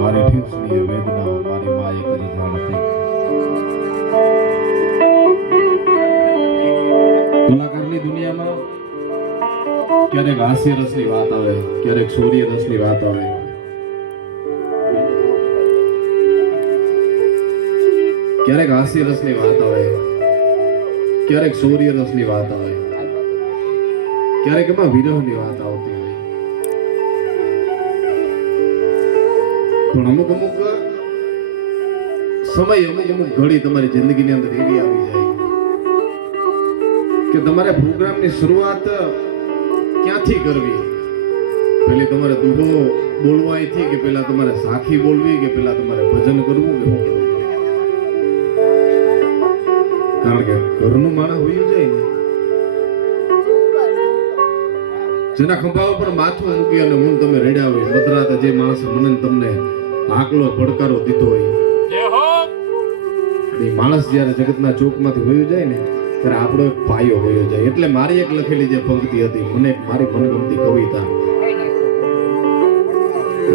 મારી ઠેસની વેદનાઓ મારી માએ કરી જાણતી કલાકારની દુનિયામાં. ક્યારેક હાસ્ય રસની વાત આવે, ક્યારેક સૂર્ય રસની વાત આવે. ક્યારેક હાસ્ય રસની વાત આવે, ક્યારેક સૂર્ય રસની વાત આવે. ક્યારેક એમાં વિરહની વાત આવતી હોય. પણ અમુક અમુક સમય અમુક અમુક ઘડી તમારી જિંદગીની અંદર એવી આવી જાય કે તમારે પ્રોગ્રામની શરૂઆત ક્યાંથી કરવી? પેલી તમારે દુહો બોલવા અહીંથી કે પેલા તમારે સાખી બોલવી કે પેલા તમારે ભજન કરવું કે શું કરવું? કારણ કે ઘરનું માણસ હોય જાય ને. જેના ખંભા ઉપર માથું મૂકી અને હું તમે રેડ્યા હોય મધરાતે જે માણસ મને તમને આકલો પડકારો દીધો હોય. અને માણસ જ્યારે જગતના ચોકમાંથી વયું જાય ને ત્યારે આપણો એક પાયો વયો જાય. એટલે મારી એક લખેલી જે પંક્તિ હતી મને મારી મનગમતી કવિતા.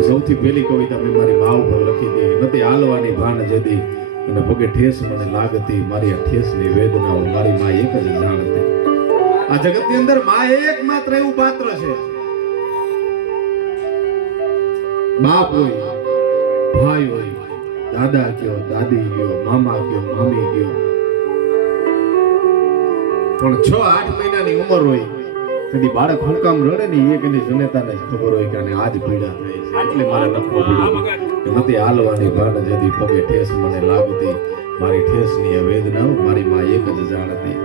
સૌથી પહેલી કવિતા મેં મારી મા ઉપર લખી હતી. નથી હાલવાની ભાન જતી અને પગે ઠેસ મને લાગતી. મારી આ ઠેસની વેદનાઓ મારી મા એક જ જાણતી. આ જગતની અંદર મા એકમાત્ર એવું પાત્ર છે. બાપ હોય. ભાઈ હોય, દાદા કયો, દાદી કયો, મામા કયો, મામી કયો. પણ છ, આઠ મહિનાની ઉંમર હોય કદી બાળક હણકામ રડે ને એ કદી જનેતાને ખબર હોય કે આજ પીડા થાય છે. એટલે મારે નફો પીડ્યો નથી હાલવાની ભાડ જેથી પગે ઠેસ મને લાગતી, મારી ઠેસની વેદના મારી માં એક જ જાણતી.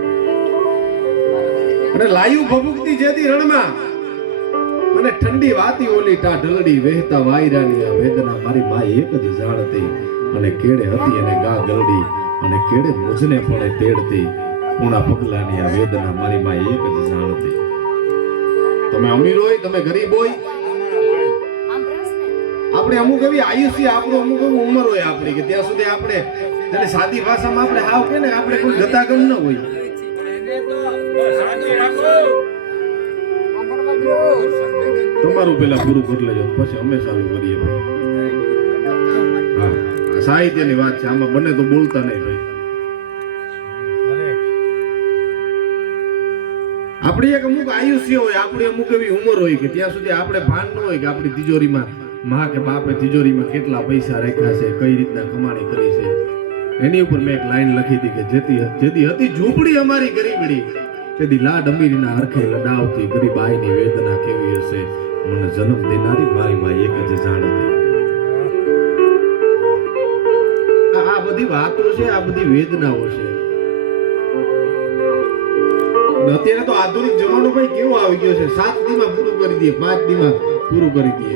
અને લાયું ભભૂકતી જેથી રણમાં અને ઠંડી વાતી ઓલી ટા ઢલડી વહેતા વાયરાની આ વેદના મારી માં એક જ જાણતી અને કેડે હતી અને ગા ગરડી અને કેડે મુજને પણ તેડતી. પૂણા પગલાની આ વેદના મારી માં એક જ જાણતી. તમે અમીર હોય, તમે ગરીબ હોય. આપણે અમુક એવી આયુષ્ય, આપણું અમુક એવું ઉંમર હોય આપણી કે ત્યાં સુધી આપણે એટલે સાદી ભાષામાં આપણે હાવ કે ને, આપણે કોઈ ગતાગમ ન હોય. તમારું પેલા પૂરું કરી લેજો પછી અમે ચાલુ કરીએ ભાઈ. હા, સાહિત્યની વાત છે, આમાં બંને તો બોલતા નહીં ભાઈ. આપણી એક અમુક આયુષ્ય હોય, આપણી અમુક એવી ઉંમર હોય કે ત્યાં સુધી આપણે ભાન ન હોય કે આપણી તિજોરીમાં માં કે બાપે તિજોરીમાં કેટલા પૈસા રાખ્યા છે, કઈ રીતના કમાણી કરી છે. એની ઉપર મેં એક લાઈન લખી હતી કે જેથી જેથી હતી ઝૂંપડી અમારી ગરીબડી. તેથી લાડ અમીરીના હરખે લડાવતી ગરીબ આઈની વેદના કેવી હશે? મને જન્મ દેનારી મારી માં એક જ જાણતી આ બધી વાતો છે, આ બધી વેદનાઓ છે. અત્યારે તો આધુનિક જમાનો ભાઈ કેવો આવી ગયો છે? સાત દીમાં પૂરું કરી દે, પાંચ દીમાં પૂરું કરી દે.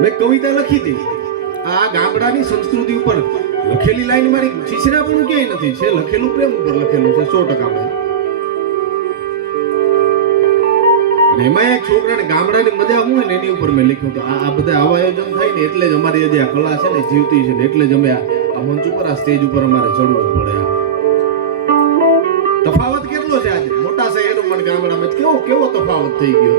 મેં કવિતા લખી હતી. આ ગામડાની સંસ્કૃતિ ઉપર લખેલી લાઈન મારી છીછરા પણ ક્યાંય નથી, છે લખેલું પ્રેમ ઉપર લખેલું છે, સો ટકા એમાં એક છોકરાને ગામડાની મજા હું ને એની ઉપર મેં લખ્યું હતું, આ બધા આવા આયોજન થાય ને એટલે જ અમારી જે આ કલા છે ને જીવતી છે ને એટલે જ અમે આ મંચ ઉપર, આ સ્ટેજ ઉપર અમારે ચડવું પડે તફાવત કેટલો છે આજે? મોટા શહેરોમાં અને ગામડામાં કેવો કેવો તફાવત થઈ ગયો?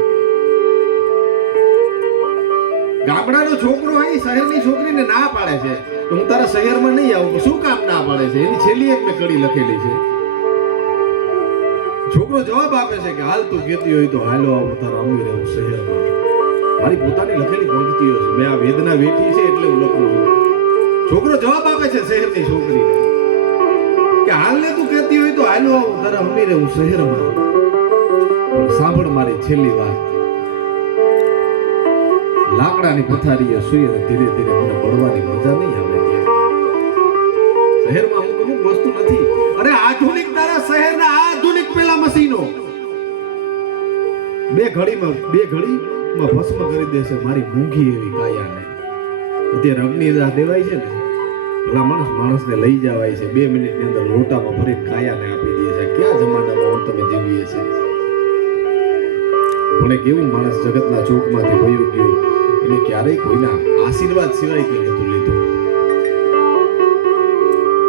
ગામડાનો છોકરો હોય શહેરની છોકરીને ના પાડે છે. હું તારા શહેરમાં નહીં આવું શું કામ ના પાડે છે? એની છેલ્લી એક મેં કડી લખેલી છે. છોકરો જવાબ આપે છે કે હાલ તું કહેતી હોય તો હાલો આવું, તારા આવી એવું શહેરમાં. મારી પોતાની લખેલી પંક્તિઓ છે. મેં આ વેદના વેઠી છે એટલે હું લખું છું. છોકરો જવાબ આપે છે શહેરની છોકરીને કે હાલને તું કહેતી હોય તો હાલો આવું, તારા અમી રહેવું શહેરમાં. સાંભળ મારી છેલ્લી વાત. લાકડાની પથારીએ સુઈ અને ધીરે ધીરે મને બળવાની મજા નહીં આવે. શહેરમાં અમુક વસ્તુ નથી. અરે આધુનિક તારા શહેરના આધુનિક પેલા મશીનો. બે ઘડીમાં બે ઘડીમાં ભસ્મ કરી દેશે મારી મૂંઘી એવી કાયાને. અત્યારે અગ્નિદાહ દેવાય છે ને પેલા માણસ માણસને લઈ જવાય છે. બે મિનિટની અંદર લોટામાં ભરીને કાયાને આપી દે છે. ક્યાં જમાનામાં તમે જીવીએ છે? પણ એક એવું માણસ જગતના ચોકમાંથી વયો ગયું. એને ક્યારેય કોઈના આશીર્વાદ સિવાય કંઈ નતું લીધું.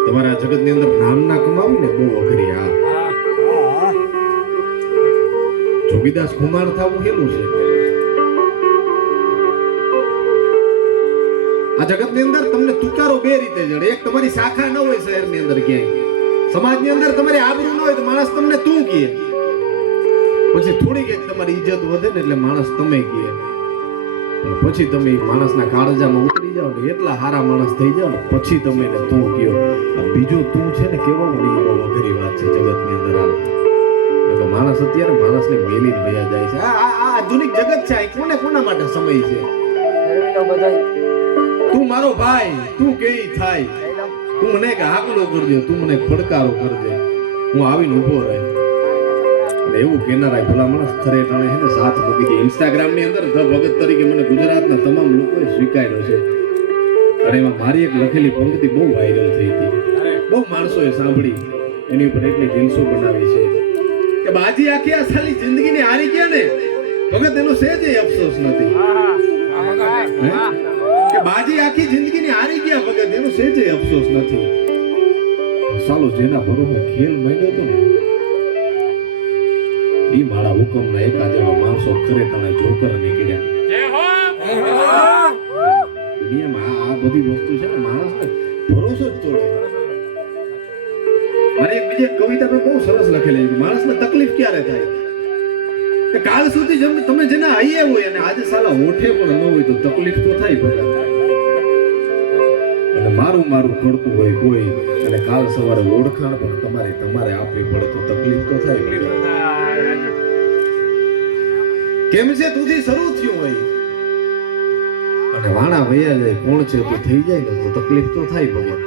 તમારા જગતની અંદર નામના કમાવું ને બહુ અઘરી આ. જોગીદાસ કુમાર થવું કેવું છે? આ જગતની અંદર તમને તુકારો બે રીતે જડે. એક તમારી શાખા ન હોય શહેરની અંદર ક્યાંય. સમાજની અંદર તમારી આબરૂ ન હોય તો માણસ તમને તું કહે. પછી થોડીક એક તમારી ઇજ્જત વધે ને એટલે માણસ તમે કહે. પછી તમે માણસના કાળજામાં ઉતરી જાઓ ને એટલા સારા માણસ થઈ જાઓ ને પછી તમે તું કયો. બીજો તું છે ને કેવો નહીં એવો વગરી વાત છે જગતની અંદર આ માણસ અત્યારે માણસને મેલીને ભયા જાય છે. આ આ- આધુનિક જગત છે કોને કોના માટે સમય છે? તું મારો ભાઈ, તું કેવી થાય? તું મને એક હાકલો કરજે, તું મને પડકારો કરજે. હું આવીને ઊભો રહે. અને એવું કહેનારા ભલા માણસ ખરે ટાણે છે ને સાથ મૂકી દે ઇન્સ્ટાગ્રામની અંદર ધ ભગત તરીકે મને ગુજરાતના તમામ લોકોએ સ્વીકાર્યો છે. અને એમાં મારી એક લખેલી પંક્તિ બહુ વાયરલ થઈ હતી. બહુ માણસોએ સાંભળી. એની ઉપર એટલી રીલ્સો બનાવી છે. કે બાજી આખી આ સાલી જિંદગીની હારી ગયા ને ભગત એનો સહેજ અફસોસ નથી. કે બાજી આખી જિંદગીની હારી ગયા ભગત એનો સહેજ અફસોસ નથી. સાલો જેના ભરોસે ખેલ માંડ્યો હતો ને એ મારા હુકમના એકા જેવા માણસો ખરેખર જોકર નીકળ્યા. દુનિયામાં આ બધી વસ્તુ છે ને માણસને ભરોસો જ તોડે મારી એક બીજી કવિતા મેં બહુ સરસ લખેલી માણસને તકલીફ ક્યારે થાય? કે કાલ સુધી જેમ તમે જેને આઈએ હોય અને આજે સાલા હોઠે પણ ન હોય તો તકલીફ તો થાય ભલા અને મારું મારું કરતું હોય કોઈ અને કાલ સવારે ઓળખાણ પણ તમારે તમારે આપવી પડે તો તકલીફ તો થાય કેમ છે તુંથી શરૂ થયું હોય? અને વાણા વૈયા જાય કોણ છે તો થઈ જાય ને તો તકલીફ તો થાય ભગવાન.